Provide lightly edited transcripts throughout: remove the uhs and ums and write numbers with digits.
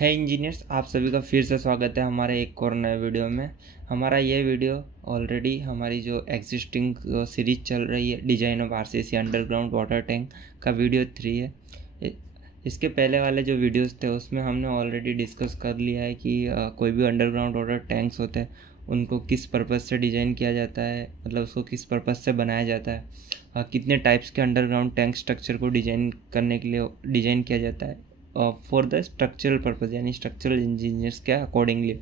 है इंजीनियर्स, आप सभी का फिर से स्वागत है हमारे एक और नए वीडियो में। हमारा ये वीडियो ऑलरेडी हमारी जो एग्जिस्टिंग सीरीज चल रही है design of RCC underground water tank का वीडियो 3 है। इसके पहले वाले जो वीडियोस थे उसमें हमने ऑलरेडी डिस्कस कर लिया है कि कोई भी अंडरग्राउंड वाटर टैंक्स होते हैं उनको किस पर्पज़ से डिज़ाइन किया जाता है, मतलब उसको किस पर्पज़ से बनाया जाता है, कितने टाइप्स के अंडरग्राउंड टैंक स्ट्रक्चर को डिज़ाइन करने के लिए डिज़ाइन किया जाता है फॉर द स्ट्रक्चरल पर्पज़, यानी स्ट्रक्चरल इंजीनियर्स के अकॉर्डिंगली।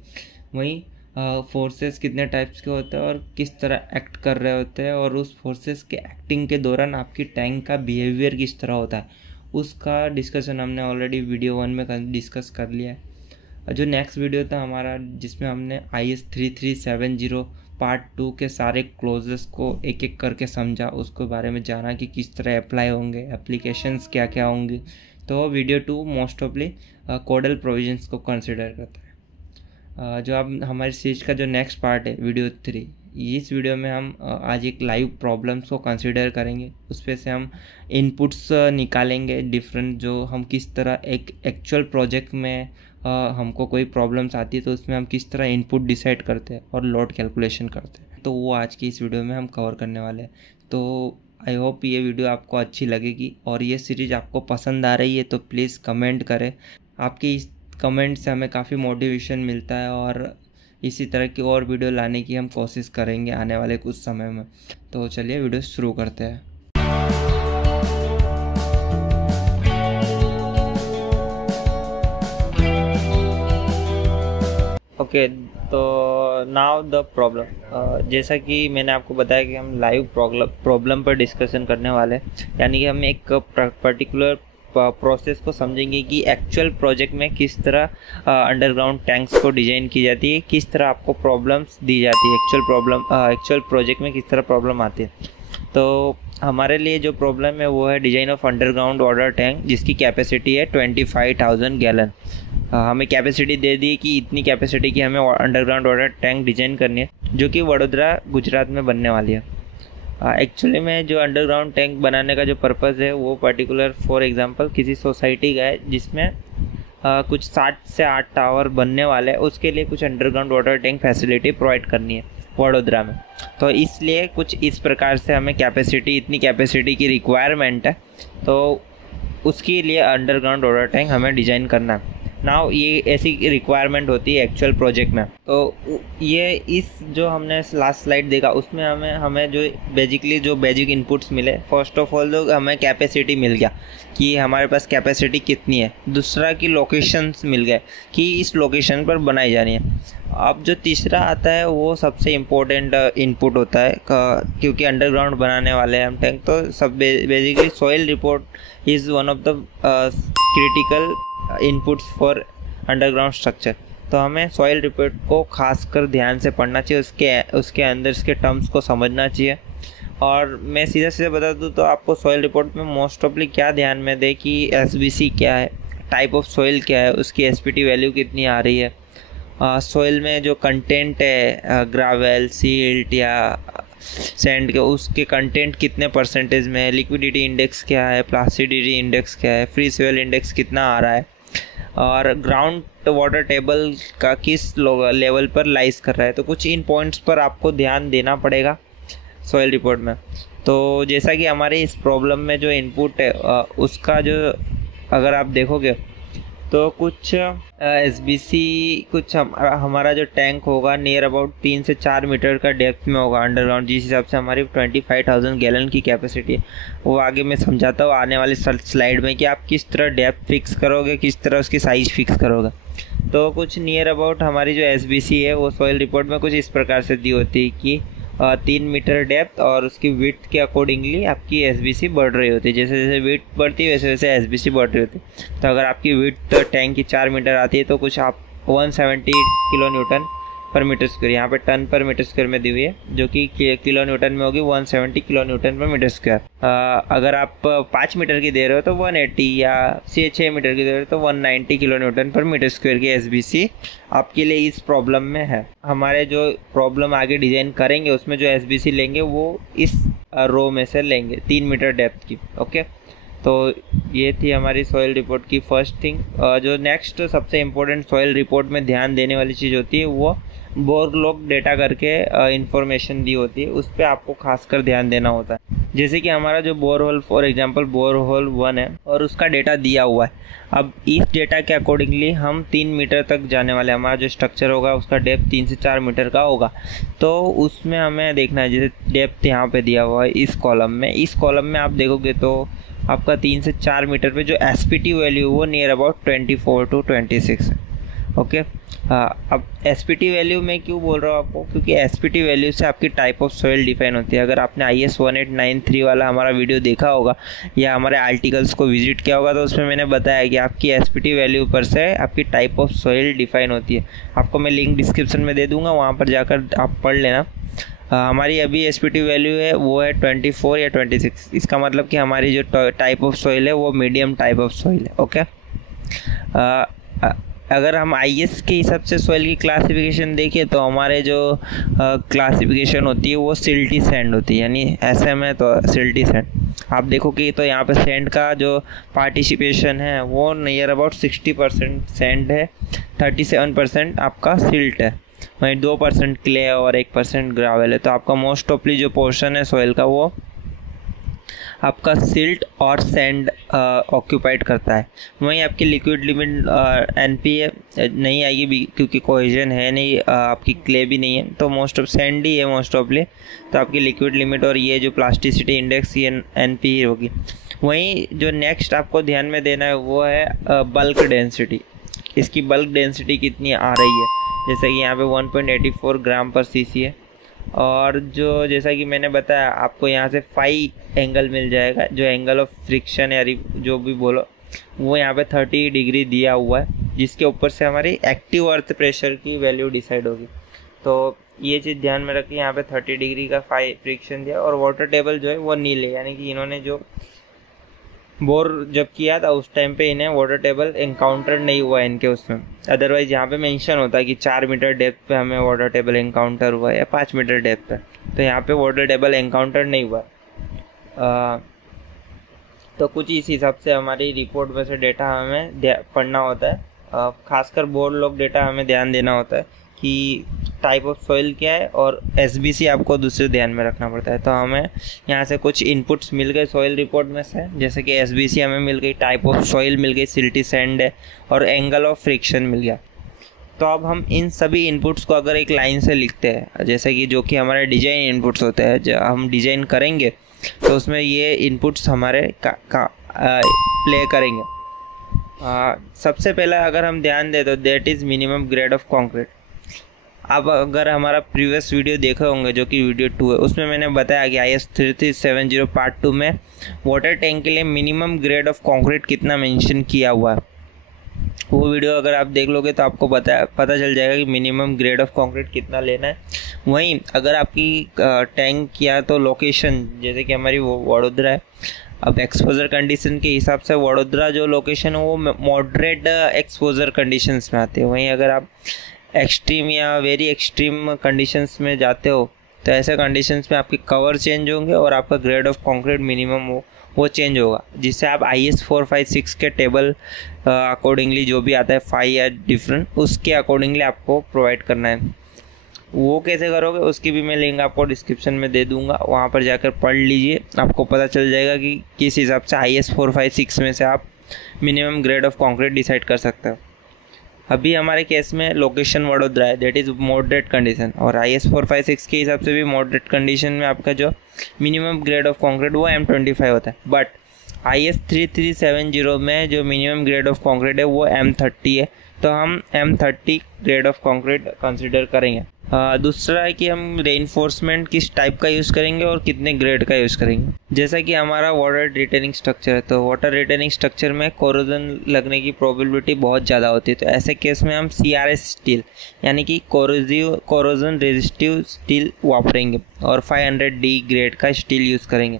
वहीं फोर्सेस कितने टाइप्स के होते हैं और किस तरह एक्ट कर रहे होते हैं, और उस फोर्सेस के एक्टिंग के दौरान आपकी टैंक का बिहेवियर किस तरह होता है, उसका डिस्कशन हमने ऑलरेडी वीडियो 1 में डिस्कस कर लिया है। जो नेक्स्ट वीडियो था हमारा, जिसमें हमने IS 3370 पार्ट 2 के सारे क्लोजेस को एक एक करके समझा, उसके बारे में जाना कि किस तरह अप्लाई होंगे, एप्लीकेशंस क्या क्या होंगी। तो वीडियो 2 मोस्ट ऑफली कोडल प्रोविजंस को कंसिडर करता है। जो अब हमारी सीरीज का जो नेक्स्ट पार्ट है वीडियो 3, इस वीडियो में हम आज एक लाइव प्रॉब्लम्स को कंसिडर करेंगे। उस पर से हम इनपुट्स निकालेंगे डिफरेंट, जो हम किस तरह एक एक्चुअल प्रोजेक्ट में हमको कोई प्रॉब्लम्स आती है तो उसमें हम किस तरह इनपुट डिसाइड करते हैं और लोड कैलकुलेशन करते हैं, तो वो आज की इस वीडियो में हम कवर करने वाले हैं। तो आई होप ये वीडियो आपको अच्छी लगेगी, और ये सीरीज आपको पसंद आ रही है तो प्लीज़ कमेंट करें। आपकी इस कमेंट से हमें काफ़ी मोटिवेशन मिलता है और इसी तरह की और वीडियो लाने की हम कोशिश करेंगे आने वाले कुछ समय में। तो चलिए वीडियो शुरू करते हैं। ओके, तो नाउ द प्रॉब्लम। जैसा कि मैंने आपको बताया कि हम लाइव प्रॉब्लम पर डिस्कशन करने वाले हैं, यानी कि हम एक पर्टिकुलर प्रोसेस को समझेंगे कि एक्चुअल प्रोजेक्ट में किस तरह अंडरग्राउंड टैंक्स को डिज़ाइन की जाती है, किस तरह आपको प्रॉब्लम्स दी जाती है, एक्चुअल प्रोजेक्ट में किस तरह प्रॉब्लम आती है। तो हमारे लिए जो प्रॉब्लम है वो है design of underground water tank, जिसकी कैपेसिटी है 25,000 गैलन। हमें कैपेसिटी दे दी कि इतनी कैपेसिटी की हमें अंडरग्राउंड वाटर टैंक डिज़ाइन करनी है, जो कि वडोदरा गुजरात में बनने वाली है। एक्चुअली में जो अंडरग्राउंड टैंक बनाने का जो पर्पज़ है वो पर्टिकुलर फॉर एग्जांपल किसी सोसाइटी का है जिसमें कुछ 7 से 8 टावर बनने वाले हैं, उसके लिए कुछ underground water tank facility provide करनी है वडोदरा में। तो इसलिए कुछ इस प्रकार से हमें इतनी कैपेसिटी की रिक्वायरमेंट है, तो उसके लिए अंडरग्राउंड वाटर टैंक हमें डिज़ाइन करना है। नाउ ये ऐसी रिक्वायरमेंट होती है एक्चुअल प्रोजेक्ट में। तो ये इस जो हमने लास्ट स्लाइड देखा उसमें हमें जो बेसिक इनपुट्स मिले, फर्स्ट ऑफ ऑल तो हमें कैपेसिटी मिल गया कि हमारे पास कैपेसिटी कितनी है। दूसरा कि लोकेशंस मिल गए कि इस लोकेशन पर बनाई जानी है। अब जो तीसरा आता है वो सबसे इम्पोर्टेंट इनपुट होता है, क्योंकि अंडरग्राउंड बनाने वाले हैं हम टैंक, तो सब basically soil report is one of the critical inputs for underground structure. तो हमें सॉइल रिपोर्ट को खासकर ध्यान से पढ़ना चाहिए, उसके अंदर इसके टर्म्स को समझना चाहिए। और मैं सीधे बता दूँ तो आपको सॉइल रिपोर्ट में मोस्ट ऑफली क्या ध्यान में दे कि SBC क्या है, टाइप ऑफ सॉइल क्या है, उसकी SPT वैल्यू कितनी आ रही है, सॉइल में जो कंटेंट है ग्रावेल, सील्ट या सैंड के, उसके कंटेंट कितने परसेंटेज में है, लिक्विडिटी इंडेक्स क्या है, प्लास्टिसिटी इंडेक्स क्या है, फ्री सॉइल इंडेक्स कितना आ रहा है, और ग्राउंड वाटर टेबल का किस लेवल पर लाइज कर रहा है। तो कुछ इन पॉइंट्स पर आपको ध्यान देना पड़ेगा सॉइल रिपोर्ट में। तो जैसा कि हमारे इस प्रॉब्लम में जो इनपुट है उसका जो अगर आप देखोगे तो कुछ SBC कुछ हमारा जो टैंक होगा नियर अबाउट 3 से 4 मीटर का डेप्थ में होगा अंडरग्राउंड, जिस हिसाब से हमारी 25,000 गैलन की कैपेसिटी है। वो आगे मैं समझाता हूँ आने वाली स्लाइड में कि आप किस तरह डेप्थ फिक्स करोगे, किस तरह उसकी साइज़ फिक्स करोगे। तो कुछ नियर अबाउट हमारी जो SBC है वो सॉइल रिपोर्ट में कुछ इस प्रकार से दी होती है कि 3 मीटर डेप्थ और उसकी विड्थ के अकॉर्डिंगली आपकी SBC बढ़ रही होती है। जैसे जैसे विड्थ बढ़ती है वैसे वैसे SBC बढ़ रही होती है। तो अगर आपकी विड्थ टैंक की 4 मीटर आती है तो कुछ आप 170 किलो न्यूटन पर मीटर स्क्वायर, यहाँ पे टन पर मीटर स्क्वायर में दी हुई है, जो कि किलो न्यूटन में होगी 170 किलो न्यूटन पर मीटर स्क्वायर। अगर आप 5 मीटर की दे रहे हो तो 180, या 6 मीटर की दे रहे हो तो 190 किलो न्यूटन पर मीटर स्क्वायर की SBC आपके लिए इस प्रॉब्लम में है। हमारे जो प्रॉब्लम आगे डिजाइन करेंगे उसमें जो SBC लेंगे वो इस रो में से लेंगे 3 मीटर डेप्थ की। ओके, तो ये थी हमारी सॉइल रिपोर्ट की फर्स्ट थिंग। जो नेक्स्ट सबसे इम्पोर्टेंट सॉइल रिपोर्ट में ध्यान देने वाली चीज़ होती है वो बोर लॉग डेटा करके इंफॉर्मेशन दी होती है, उस पर आपको खासकर ध्यान देना होता है। जैसे कि हमारा जो bore hole for example bore hole 1 है और उसका डेटा दिया हुआ है। अब इस डेटा के अकॉर्डिंगली हम 3 मीटर तक जाने वाले, हमारा जो स्ट्रक्चर होगा उसका डेप्थ 3 से 4 मीटर का होगा। तो उसमें हमें देखना है, जैसे डेप्थ यहाँ पे दिया हुआ है इस कॉलम में आप देखोगे तो आपका 3 से 4 मीटर पे जो एसपीटी वैल्यू वो नियर अबाउट 24 to 26 है। ओके, अब एसपीटी वैल्यू मैं क्यों बोल रहा हूँ आपको, क्योंकि एसपीटी वैल्यू से आपकी टाइप ऑफ सॉइल डिफाइन होती है। अगर आपने IS 1893 वाला हमारा वीडियो देखा होगा या हमारे आर्टिकल्स को विजिट किया होगा तो उसमें मैंने बताया कि आपकी एसपीटी वैल्यू पर से आपकी टाइप ऑफ सॉइल डिफाइन होती है। आपको मैं लिंक डिस्क्रिप्शन में दे दूँगा, वहाँ पर जाकर आप पढ़ लेना। हमारी अभी एसपीटी वैल्यू है वो है 24 या 26। इसका मतलब कि हमारी जो टाइप ऑफ सॉइल है वो मीडियम टाइप ऑफ सॉइल है। ओके, अगर हम IS के हिसाब से सॉइल की क्लासिफिकेशन देखें तो हमारे जो क्लासिफिकेशन होती है वो सिल्टी सैंड होती है, यानी SM है तो सिल्टी सैंड। आप देखो कि तो यहाँ पे सैंड का जो पार्टिसिपेशन है वो नियर अबाउट 60% सैंड है, 37% आपका सिल्ट है, वहीं 2% क्ले है और 1% ग्रावेल है। तो आपका मोस्ट ऑफली जो पोर्शन है सॉइल का वो आपका सिल्ट और सैंड ऑक्यूपाइड करता है। वहीं आपकी लिक्विड लिमिट NPA नहीं आएगी क्योंकि कोहेजन है नहीं, आपकी क्ले भी नहीं है, तो मोस्ट ऑफ सैंड ही है मोस्ट ऑफली। तो आपकी लिक्विड लिमिट और ये जो प्लास्टिसिटी इंडेक्स ये NP होगी। वहीं जो नेक्स्ट आपको ध्यान में देना है वो है बल्क डेंसिटी। इसकी बल्क डेंसिटी कितनी आ रही है, जैसे कि यहाँ पे 1.84 ग्राम पर cc है। और जो जैसा कि मैंने बताया आपको यहाँ से फाई एंगल मिल जाएगा, जो एंगल ऑफ फ्रिक्शन या जो भी बोलो वो यहाँ पे 30 डिग्री दिया हुआ है, जिसके ऊपर से हमारी एक्टिव अर्थ प्रेशर की वैल्यू डिसाइड होगी। तो ये चीज़ ध्यान में रखिए, यहाँ पे 30 डिग्री का फाई फ्रिक्शन दिया और वाटर टेबल जो है वो नीले, यानी कि इन्होंने जो बोर जब किया था उस टाइम पे इन्हें वाटर टेबल एनकाउंटर नहीं हुआ इनके उसमें। अदरवाइज यहाँ पे मेंशन होता है कि 4 मीटर डेप्थ पे हमें वाटर टेबल एनकाउंटर हुआ है या 5 मीटर डेप्थ पे, तो यहाँ पे वाटर टेबल एनकाउंटर नहीं हुआ। तो कुछ इस हिसाब से हमारी रिपोर्ट में से डेटा हमें पढ़ना होता है। खासकर बोर लॉग डेटा हमें ध्यान देना होता है कि टाइप ऑफ सॉइल क्या है, और SBC आपको दूसरे ध्यान में रखना पड़ता है। तो हमें यहाँ से कुछ इनपुट्स मिल गए सॉइल रिपोर्ट में से, जैसे कि SBC हमें मिल गई, टाइप ऑफ सॉइल मिल गई, सिल्टी सैंड है, और एंगल ऑफ फ्रिक्शन मिल गया। तो अब हम इन सभी इनपुट्स को अगर एक लाइन से लिखते हैं, जैसे कि जो कि हमारे डिजाइन इनपुट्स होते हैं, जब हम डिजाइन करेंगे तो उसमें ये इनपुट्स हमारे प्ले करेंगे। सबसे पहला अगर हम ध्यान दें तो that is minimum grade of concrete. अब अगर हमारा प्रीवियस वीडियो देखे होंगे जो कि वीडियो 2 है, उसमें मैंने बताया कि IS 3370 पार्ट 2 में वाटर टैंक के लिए मिनिमम ग्रेड ऑफ कंक्रीट कितना मेंशन किया हुआ है। वो वीडियो अगर आप देख लोगे तो आपको पता चल जाएगा कि मिनिमम ग्रेड ऑफ कंक्रीट कितना लेना है। वहीं अगर आपकी टैंक किया तो लोकेशन, जैसे कि हमारी वडोदरा है, अब एक्सपोजर कंडीशन के हिसाब से वडोदरा जो लोकेशन है वो मॉडरेट एक्सपोजर कंडीशंस में आते हैं। वहीं अगर आप एक्सट्रीम या वेरी एक्सट्रीम कंडीशंस में जाते हो तो ऐसे कंडीशंस में आपके कवर चेंज होंगे और आपका ग्रेड ऑफ कंक्रीट मिनिमम वो चेंज होगा, जिससे आप IS 456 के टेबल अकॉर्डिंगली जो भी आता है 5 या डिफरेंट, उसके अकॉर्डिंगली आपको प्रोवाइड करना है। वो कैसे करोगे उसकी भी मैं लिंक आपको डिस्क्रिप्शन में दे दूंगा, वहाँ पर जाकर पढ़ लीजिए, आपको पता चल जाएगा कि किस हिसाब से IS 456 में से आप minimum grade of concrete decide कर सकते हो। अभी हमारे केस में लोकेशन वडोदरा है, दैट इज़ मॉडरेट कंडीशन, और IS 456 के हिसाब से भी मॉडरेट कंडीशन में आपका जो मिनिमम ग्रेड ऑफ कंक्रीट वो M25 होता है। बट IS 3370 में जो मिनिमम ग्रेड ऑफ कंक्रीट है वो M30 है, तो हम M30 grade of concrete consider करेंगे। दूसरा है कि हम रेइनफोर्समेंट किस टाइप का यूज़ करेंगे और कितने ग्रेड का यूज़ करेंगे। जैसा कि हमारा वाटर रिटेनिंग स्ट्रक्चर है, तो वाटर रिटेनिंग स्ट्रक्चर में कोरोजन लगने की प्रोबेबिलिटी बहुत ज़्यादा होती है, तो ऐसे केस में हम CRS स्टील यानी कि कोरोजन रेजिस्टिव स्टील वापरेंगे और 500D ग्रेड का स्टील यूज़ करेंगे।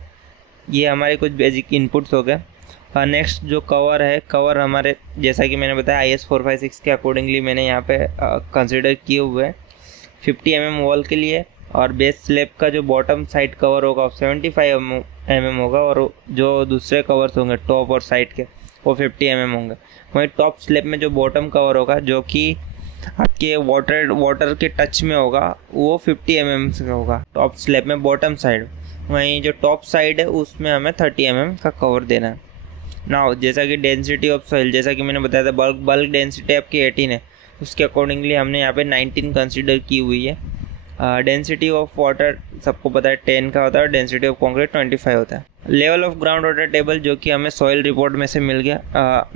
ये हमारे कुछ बेसिक इनपुट्स हो गए। नेक्स्ट जो कवर है, कवर हमारे जैसा कि मैंने बताया IS 456 के अकॉर्डिंगली मैंने यहाँ पे कंसिडर किए हुए हैं 50 mm वॉल के लिए और बेस स्लैब का जो बॉटम साइड कवर होगा वो 75 mm होगा, और जो दूसरे कवर्स होंगे टॉप और साइड के वो 50 mm होंगे। वहीं टॉप स्लैब में जो बॉटम कवर होगा जो कि आपके वाटर के टच में होगा वो 50 mm से होगा टॉप स्लैब में बॉटम साइड। वहीं जो टॉप साइड है उसमें हमें 30 mm का कवर देना है। नाउ जैसा कि डेंसिटी ऑफ सॉइल, जैसा कि मैंने बताया था बल्क डेंसिटी आपकी 18 है, उसके अकॉर्डिंगली हमने यहाँ पे 19 कंसीडर की हुई है। डेंसिटी ऑफ वाटर सबको पता है 10 का होता है, डेंसिटी ऑफ कॉन्क्रीट 25 होता है। Level of ground water table जो कि हमें सॉइल रिपोर्ट में से मिल गया,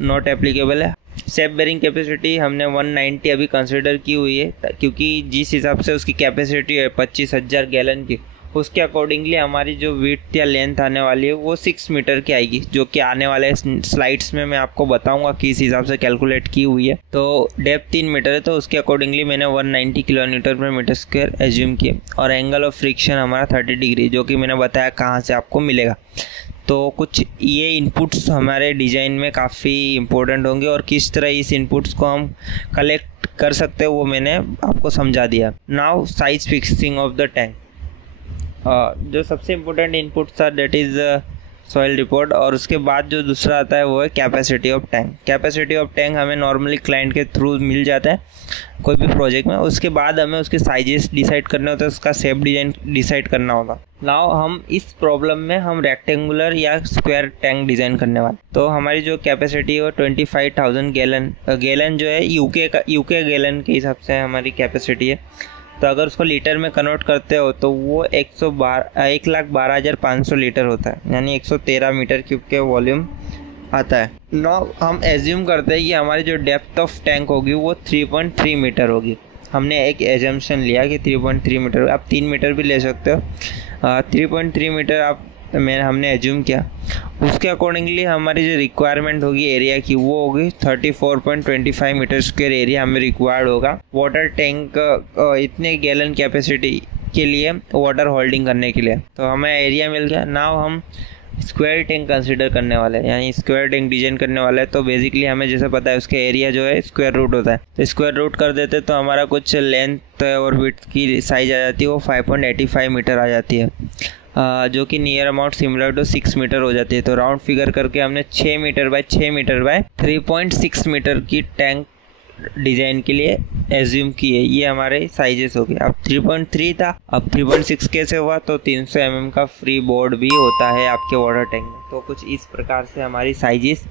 नॉट एप्लीकेबल है। सेप बेरिंग कैपेसिटी हमने 190 अभी कंसिडर की हुई है, क्योंकि जिस हिसाब से उसकी कैपेसिटी है 25,000 गैलन की, उसके अकॉर्डिंगली हमारी जो विड्थ या लेंथ आने वाली है वो 6 मीटर की आएगी, जो कि आने वाले स्लाइड्स में मैं आपको बताऊंगा किस हिसाब से कैलकुलेट की हुई है। तो डेप्थ 3 मीटर है, तो उसके अकॉर्डिंगली मैंने 190 किलोमीटर पर मीटर स्क्वायर एज्यूम किया। और एंगल ऑफ फ्रिक्शन हमारा 30 डिग्री, जो कि मैंने बताया कहाँ से आपको मिलेगा। तो कुछ ये इनपुट्स हमारे डिज़ाइन में काफ़ी इम्पोर्टेंट होंगे, और किस तरह इस इनपुट्स को हम कलेक्ट कर सकते हैं वो मैंने आपको समझा दिया। Now size fixing of the tank. जो सबसे इम्पोर्टेंट इनपुट्स था दैट इज़ सॉइल रिपोर्ट, और उसके बाद जो दूसरा आता है वो है capacity of tank. Capacity of tank हमें नॉर्मली क्लाइंट के थ्रू मिल जाता है कोई भी प्रोजेक्ट में। उसके बाद हमें उसके साइजेस डिसाइड करने होते हैं, उसका शेप डिजाइन डिसाइड करना होगा। नाउ हम इस प्रॉब्लम में हम रेक्टेंगुलर या स्क्वायर टैंक डिज़ाइन करने वाले। तो हमारी जो कैपेसिटी है वो 25,000 गैलन जो है यूके गैलन के हिसाब से हमारी कैपेसिटी है। तो अगर उसको लीटर में कन्वर्ट करते हो तो वो 1,12,500 लीटर होता है, यानी 113 मीटर क्यूब के वॉल्यूम आता है। नाउ हम एज्यूम करते हैं कि हमारी जो डेप्थ ऑफ टैंक होगी वो 3.3 मीटर होगी। हमने एक एजम्पशन लिया कि 3.3 मीटर, आप 3 मीटर भी ले सकते हो। 3.3 मीटर हमने एज्यूम किया। उसके अकॉर्डिंगली हमारी जो रिक्वायरमेंट होगी एरिया की वो होगी 34.25 मीटर स्क्वायर एरिया हमें रिक्वायर्ड होगा वाटर टैंक इतने गैलन कैपेसिटी के लिए वाटर होल्डिंग करने के लिए। तो हमें एरिया मिल गया। नाउ हम स्क्वायर टैंक कंसीडर करने वाले हैं, यानी स्क्वायर टैंक डिजाइन करने वाले हैं। तो बेसिकली हमें जैसे पता है उसका एरिया जो है स्क्वायर रूट होता है, तो स्क्वायर रूट कर देते तो हमारा कुछ लेंथ और विड्थ की साइज आ जाती है वो 5.85 मीटर आ जाती है, जो कि near amount similar to 6 metre हो जाती है। तो राउंड फिगर करके हमने 6 metre by 6 metre by 3.6 metre की टैंक डिजाइन के लिए एज्यूम की है। ये हमारे साइजेस हो गए। अब 3.3 था, अब 3.6 कैसे हुआ? तो 300 mm का फ्री बोर्ड भी होता है आपके वाटर टैंक में। तो कुछ इस प्रकार से हमारी साइजेस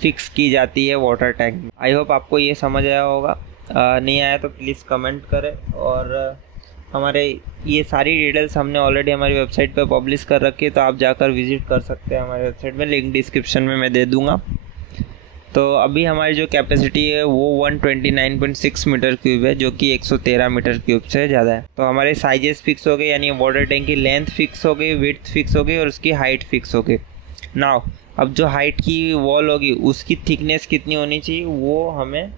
फिक्स की जाती है वाटर टैंक में। आई होप आपको ये समझ आया होगा। नहीं आया तो प्लीज़ कमेंट करें। और हमारे ये सारी डिटेल्स हमने ऑलरेडी हमारी वेबसाइट पर पब्लिश कर रखी है, तो आप जाकर विजिट कर सकते हैं हमारी वेबसाइट में, लिंक डिस्क्रिप्शन में मैं दे दूंगा। तो अभी हमारी जो कैपेसिटी है वो 129.6 मीटर क्यूब है, जो कि 113 मीटर क्यूब से ज़्यादा है। तो हमारे साइजेस फिक्स हो गए, यानी वाटर टैंक की लेंथ फिक्स हो गई, विड्थ फिक्स हो गई और उसकी हाइट फिक्स हो गई। नाउ अब जो हाइट की वॉल होगी उसकी थिकनेस कितनी होनी चाहिए वो हमें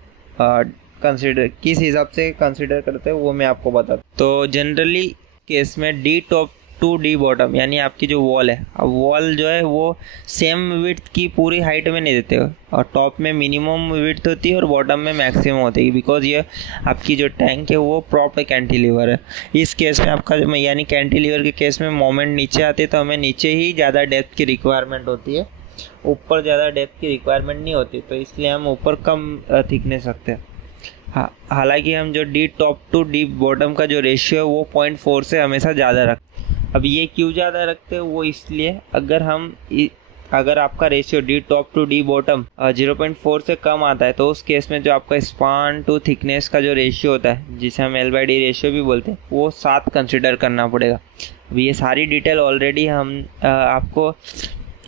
कंसिडर किस हिसाब से कंसिडर करते हैं वो मैं आपको बताता। तो जनरली केस में D top to D bottom, यानी आपकी जो वॉल है, अब वॉल जो है वो सेम विड्थ की पूरी हाइट में नहीं देते हो, और टॉप में मिनिमम विड्थ होती है और बॉटम में मैक्सिमम होती है, बिकॉज ये आपकी जो टैंक है वो प्रॉपर कैंटिलीवर है। इस केस में आपका यानी कैंटिलीवर के केस में मोमेंट नीचे आती है, तो हमें नीचे ही ज़्यादा डेप्थ की रिक्वायरमेंट होती है, ऊपर ज़्यादा डेप्थ की रिक्वायरमेंट नहीं होती। तो इसलिए हम ऊपर कम थिकनेस रखते हैं। हालांकि हम जो D top to D bottom का जो रेशियो है वो 0.4 से हमेशा ज़्यादा रखते हैं। अब ये क्यों ज़्यादा रखते हैं वो इसलिए, अगर आपका ratio D top to D bottom 0.4 से कम आता है तो उस केस में जो आपका स्पान टू थिकनेस का जो रेशियो होता है, जिसे हम L/D रेशियो भी बोलते हैं, वो 7 कंसिडर करना पड़ेगा। अब ये सारी डिटेल ऑलरेडी हम आपको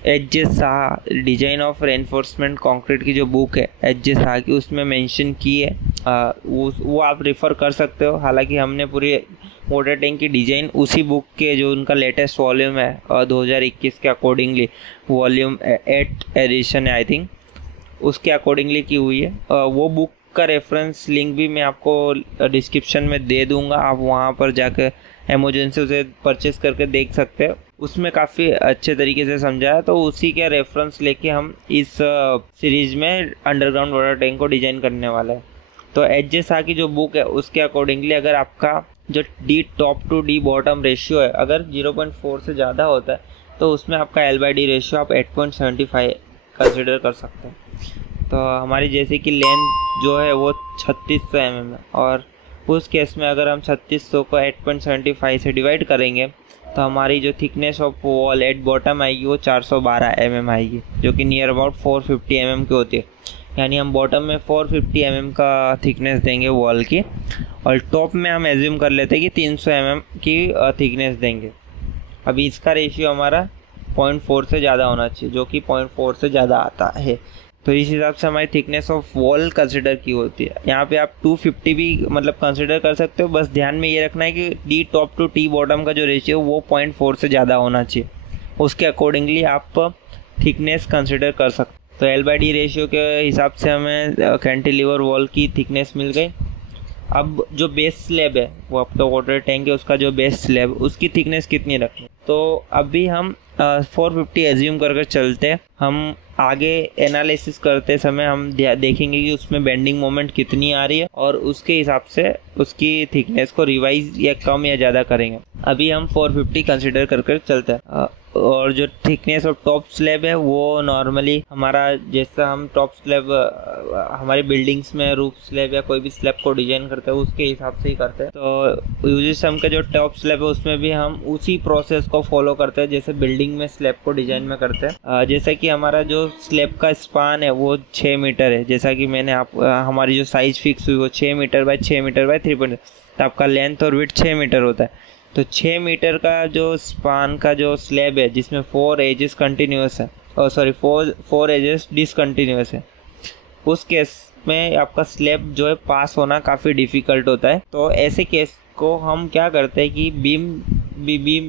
H J. Shah design of reinforcement concrete की जो बुक है एच.जे. शाह की, उसमें मेंशन की है। वो आप रेफ़र कर सकते हो। हालांकि हमने पूरी वाटर टैंक की डिज़ाइन उसी बुक के जो उनका लेटेस्ट वॉल्यूम है 2021 के अकॉर्डिंगली, वॉल्यूम 8 एडिशन है आई थिंक, उसके अकॉर्डिंगली की हुई है। वो बुक का रेफरेंस लिंक भी मैं आपको डिस्क्रिप्शन में दे दूंगा, आप वहाँ पर जाकर अमेज़न से उसे परचेस करके देख सकते हो। उसमें काफ़ी अच्छे तरीके से समझाया है, तो उसी के रेफरेंस लेके हम इस सीरीज़ में अंडरग्राउंड वाटर टैंक को डिज़ाइन करने वाला है। तो एच.जे. शाह की जो बुक है उसके अकॉर्डिंगली अगर आपका जो D top to D bottom ratio है, अगर 0.4 से ज़्यादा होता है तो उसमें आपका L/D रेशियो आप 8.75 कंसिडर कर सकते हैं। तो हमारी जैसे कि लेंथ जो है वो 3600 mm है, और उस केस में अगर हम 3600 को 8.75 से डिवाइड करेंगे तो हमारी जो thickness of wall at bottom आएगी वो 412 mm आएगी, जो कि नियर अबाउट 450 mm की होती है। यानी हम बॉटम में 450 mm का थिकनेस देंगे वॉल की, और टॉप में हम एज्यूम कर लेते हैं कि 300 mm की थिकनेस देंगे। अभी इसका रेशियो हमारा 0.4 से ज़्यादा होना चाहिए, जो कि 0.4 से ज़्यादा आता है। तो इस हिसाब से हमारी थिकनेस ऑफ वॉल कंसिडर की होती है। यहाँ पे आप 250 भी मतलब कंसिडर कर सकते हो, बस ध्यान में ये रखना है कि D top to T bottom का जो रेशियो वो 0.4 से ज़्यादा होना चाहिए, उसके अकॉर्डिंगली आप थिकनेस कंसिडर कर सकते हो। तो L/D रेशियो के हिसाब से हमें कैंटिलीवर वॉल की थिकनेस मिल गई। अब जो बेस स्लैब है, वो आपका वाटर टैंक है, उसका जो बेस स्लैब उसकी थिकनेस कितनी रखनी, तो अभी हम 450 एज्यूम करके चलते हैं। हम आगे एनालिसिस करते समय हम देखेंगे कि उसमें बेंडिंग मोमेंट कितनी आ रही है, और उसके हिसाब से उसकी थिकनेस को रिवाइज या कम या ज़्यादा करेंगे। अभी हम 450 कंसिडर करके चलते हैं। और जो थिकनेस ऑफ टॉप स्लैब है वो नॉर्मली हमारा, जैसा हम टॉप स्लैब हमारी बिल्डिंग्स में रूफ स्लैब या कोई भी स्लैब को डिजाइन करते हैं उसके हिसाब से ही करते हैं। तो यूजीसी का जो टॉप स्लैब है उसमें भी हम उसी प्रोसेस को फॉलो करते हैं जैसे बिल्डिंग में स्लैब को डिजाइन में करते हैं। जैसा कि हमारा जो स्लैब का स्पान है वो 6 मीटर है, जैसा कि मैंने हमारी जो साइज फिक्स हुई वो 6 मीटर बाय 6 मीटर बाय 3. तो आपका लेंथ और विड्थ 6 मीटर होता है। तो 6 मीटर का जो स्पान का जो स्लैब है जिसमें 4 एजेस कंटिन्यूस है, और सॉरी 4 एजेस डिसकंटिन्यूस है, उस केस में आपका स्लैब जो है पास होना काफ़ी डिफ़िकल्ट होता है। तो ऐसे केस को हम क्या करते हैं कि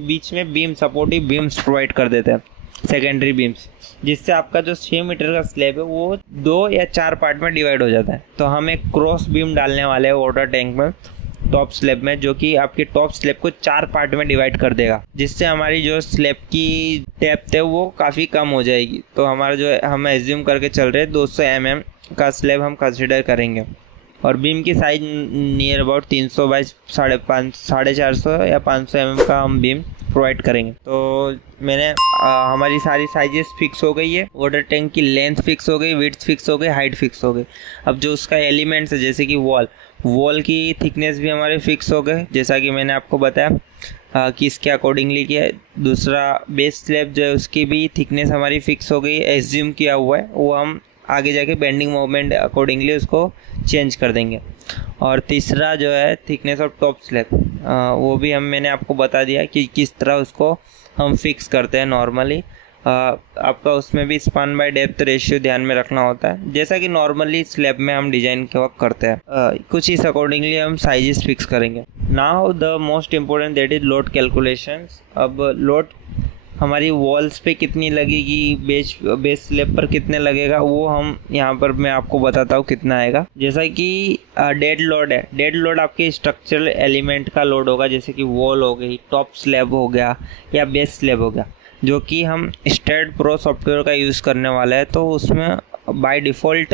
बीच में बीम सपोर्टिव बीम्स प्रोवाइड कर देते हैं, सेकेंडरी बीम्स, जिससे आपका जो 6 मीटर का स्लैब है वो 2 या 4 पार्ट में डिवाइड हो जाता है। तो हम एक क्रॉस बीम डालने वाले हैं वाटर टैंक में टॉप स्लैब में, जो कि आपके टॉप स्लैब को 4 पार्ट में डिवाइड कर देगा, जिससे हमारी जो स्लैब की डेप्थ है वो काफ़ी कम हो जाएगी। तो हमारा जो है हम एज्यूम करके चल रहे हैं 200 mm का स्लैब हम कंसिडर करेंगे, और बीम की साइज नियर अबाउट 300 बाई 450 या 500 mm का हम बीम प्रोवाइड करेंगे। तो मैंने हमारी सारी साइजेस फिक्स हो गई है, वाटर टैंक की लेंथ फिक्स हो गई, विड्थ फिक्स हो गई, हाइट फिक्स हो गई। अब जो उसका एलिमेंट्स है जैसे कि वॉल की थिकनेस भी हमारे फिक्स हो गए, जैसा कि मैंने आपको बताया कि इसके अकॉर्डिंगली किया है। दूसरा बेस स्लैब जो है उसकी भी थिकनेस हमारी फिक्स हो गई, एज्यूम किया हुआ है, वो हम आगे जाके बेंडिंग मोमेंट अकॉर्डिंगली उसको चेंज कर देंगे। और तीसरा जो है थिकनेस ऑफ टॉप स्लैब, वो भी मैंने आपको बता दिया कि किस तरह उसको हम फिक्स करते हैं नॉर्मली। आपका उसमें भी स्पान बाय डेप्थ रेशियो ध्यान में रखना होता है, जैसा कि नॉर्मली स्लैब में हम डिजाइन के वक्त करते हैं। कुछ इस अकॉर्डिंगली हम साइजेस फिक्स करेंगे। Now the most important that is load calculations. अब लोड हमारी वॉल्स पे कितनी लगेगी, बेस स्लैब पर कितने लगेगा, वो हम यहाँ पर मैं आपको बताता हूँ कितना आएगा। जैसा कि डेड लोड है, डेड लोड आपके स्ट्रक्चरल एलिमेंट का लोड होगा, जैसे कि वॉल हो गई, टॉप स्लैब हो गया या बेस स्लैब हो गया, जो कि हम स्टैड प्रो सॉफ्टवेयर का यूज़ करने वाला है, तो उसमें बाय डिफ़ॉल्ट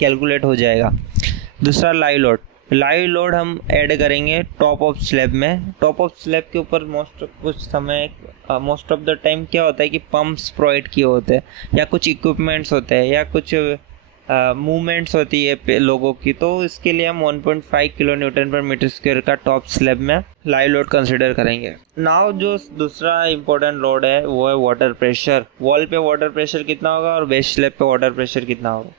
कैलकुलेट हो जाएगा। दूसरा लाइव लोड हम ऐड करेंगे टॉप ऑफ स्लैब में। टॉप ऑफ स्लैब के ऊपर मोस्ट ऑफ द टाइम क्या होता है कि पंप्स प्रोवाइड किए होते हैं, या कुछ इक्विपमेंट्स होते हैं, या कुछ मूवमेंट्स होती है लोगों की, तो इसके लिए हम 1.5 किलो न्यूटन पर मीटर स्क्वायर का टॉप स्लैब में लाइव लोड कंसिडर करेंगे। नाउ जो दूसरा इंपॉर्टेंट लोड है वो है वाटर प्रेशर। वॉल पे वाटर प्रेशर कितना होगा और बेस स्लैब पे वाटर प्रेशर कितना होगा।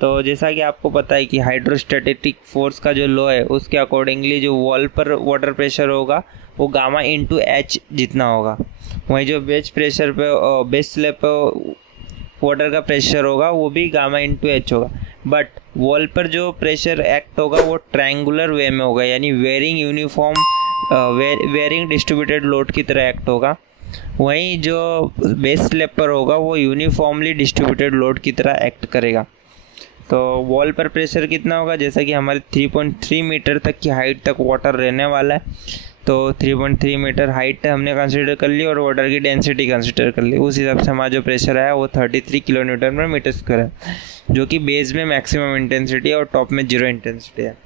तो जैसा कि आपको पता है कि हाइड्रोस्टैटिक फोर्स का जो लॉ है उसके अकॉर्डिंगली जो वॉल पर वाटर प्रेशर होगा वो गामा इंटू एच जितना होगा, वहीं जो बेस स्लैब पे वाटर का प्रेशर होगा वो भी गामा इंटू एच होगा। बट वॉल पर जो प्रेशर एक्ट होगा वो ट्रायंगुलर वे में होगा, यानी वेरिंग डिस्ट्रीब्यूटेड लोड की तरह एक्ट होगा। वहीं जो बेस स्लैब पर होगा वो यूनिफॉर्मली डिस्ट्रीब्यूटेड लोड की तरह एक्ट करेगा। तो वॉल पर प्रेशर कितना होगा, जैसा कि हमारे 3.3 मीटर तक की हाइट तक वाटर रहने वाला है, तो 3.3 मीटर हाइट हमने कंसिडर कर ली और वाटर की डेंसिटी कंसिडर कर ली। उस हिसाब से हमारा जो प्रेशर आया वो 33 किलो न्यूटन पर मीटर स्क्वायर है, जो कि बेस में मैक्सिमम इंटेंसिटी है और टॉप में 0 इंटेंसिटी है।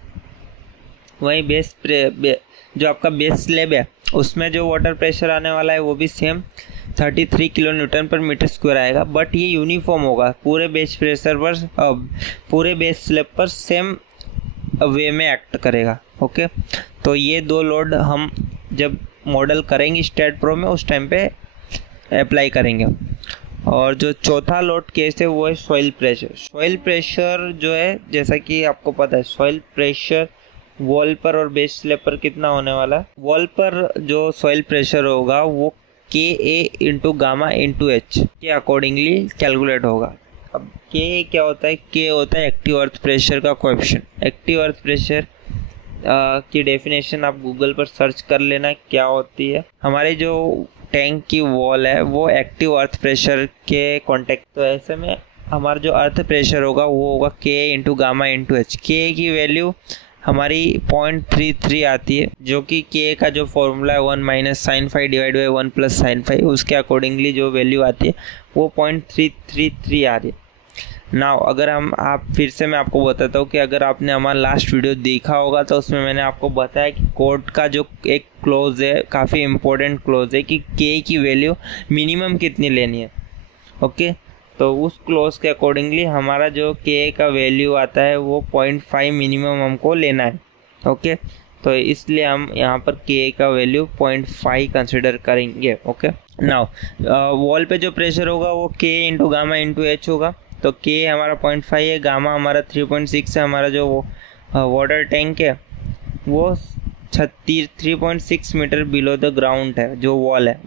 वहीं जो आपका बेस स्लैब है उसमें जो वाटर प्रेशर आने वाला है वो भी सेम 33 किलो न्यूटन पर मीटर स्क्वायर आएगा, बट ये यूनिफॉर्म होगा पूरे बेस प्रेशर पर, पूरे बेस स्लैब पर सेम वे में एक्ट करेगा। ओके, तो ये दो लोड हम जब मॉडल करेंगे स्टेट प्रो में उस टाइम पे अप्लाई करेंगे। और जो चौथा लोड केस है वो है सॉइल प्रेशर। सॉइल प्रेशर जो है, जैसा कि आपको पता है, सॉइल प्रेशर वॉल पर और बेस स्लैब पर कितना होने वाला है। वॉल पर जो सॉइल प्रेशर होगा वो KA into gamma into H के अकॉर्डिंगली कैलकुलेट होगा। अब K क्या होता है? K होता है एक्टिव अर्थ प्रेशर का कोएफिशिएंट। एक्टिव अर्थ प्रेशर की डेफिनेशन आप गूगल पर सर्च कर लेना क्या होती है। हमारे जो टैंक की वॉल है वो एक्टिव अर्थ प्रेशर के कॉन्टेक्ट, तो ऐसे में हमारा जो अर्थ प्रेशर होगा वो होगा K into gamma into H। K की वैल्यू हमारी 0.33 आती है, जो कि K का जो फॉर्मूला है 1 minus sine phi divide by 1 plus sine phi, उसके अकॉर्डिंगली जो वैल्यू आती है वो 0.333 आ रही है। नाउ अगर आप फिर से मैं आपको बताता हूँ कि अगर आपने हमारा लास्ट वीडियो देखा होगा तो उसमें मैंने आपको बताया कि कोड का जो एक क्लोज है, काफ़ी इम्पोर्टेंट क्लोज है कि K की वैल्यू मिनिमम कितनी लेनी है। ओके, तो उस क्लोज के अकॉर्डिंगली हमारा जो K का वैल्यू आता है वो 0.5 मिनिमम हमको लेना है। ओके, तो इसलिए हम यहाँ पर K का वैल्यू 0.5 कंसिडर करेंगे। ओके, नाउ वॉल पे जो प्रेशर होगा वो K into gamma into H होगा। तो K हमारा 0.5 है, गामा हमारा 3.6 है। हमारा जो वाटर टैंक है वो 3.6 मीटर बिलो द ग्राउंड है। जो वॉल है,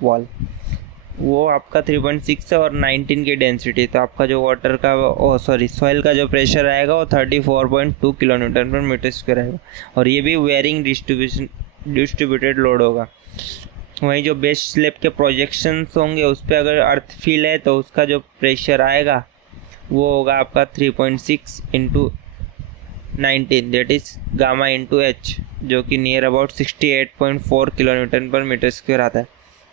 वो आपका 3.6 है और 19 की डेंसिटी। तो आपका जो वाटर का सॉइल का जो प्रेशर आएगा वो 34.2 किलो न्यूटन पर मीटर स्क्वायर आएगा, और ये भी वेरिंग डिस्ट्रीब्यूटेड लोड होगा। वहीं जो बेस स्लैब के प्रोजेक्शंस होंगे उस पर अगर अर्थ फील है तो उसका जो प्रेशर आएगा वो होगा आपका 3.6 into 19, that is gamma into H, जो कि नियर अबाउट 68.4 किलो न्यूटन पर मीटर स्क्वायर आता है,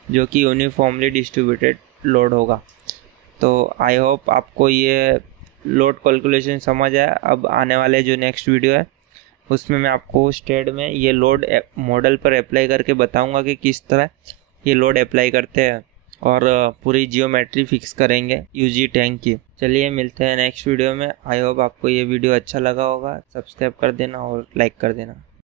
जो कि यूनिफॉर्मली डिस्ट्रीब्यूटेड लोड होगा। तो आई होप आपको ये लोड कैलकुलेशन समझ आया। अब आने वाले जो नेक्स्ट वीडियो है उसमें मैं आपको स्टेड में ये लोड मॉडल पर अप्लाई करके बताऊंगा कि किस तरह ये लोड अप्लाई करते हैं, और पूरी जियोमेट्री फिक्स करेंगे यूजी टैंक की। चलिए मिलते हैं नेक्स्ट वीडियो में। आई होप आपको ये वीडियो अच्छा लगा होगा। सब्सक्राइब कर देना और लाइक कर देना।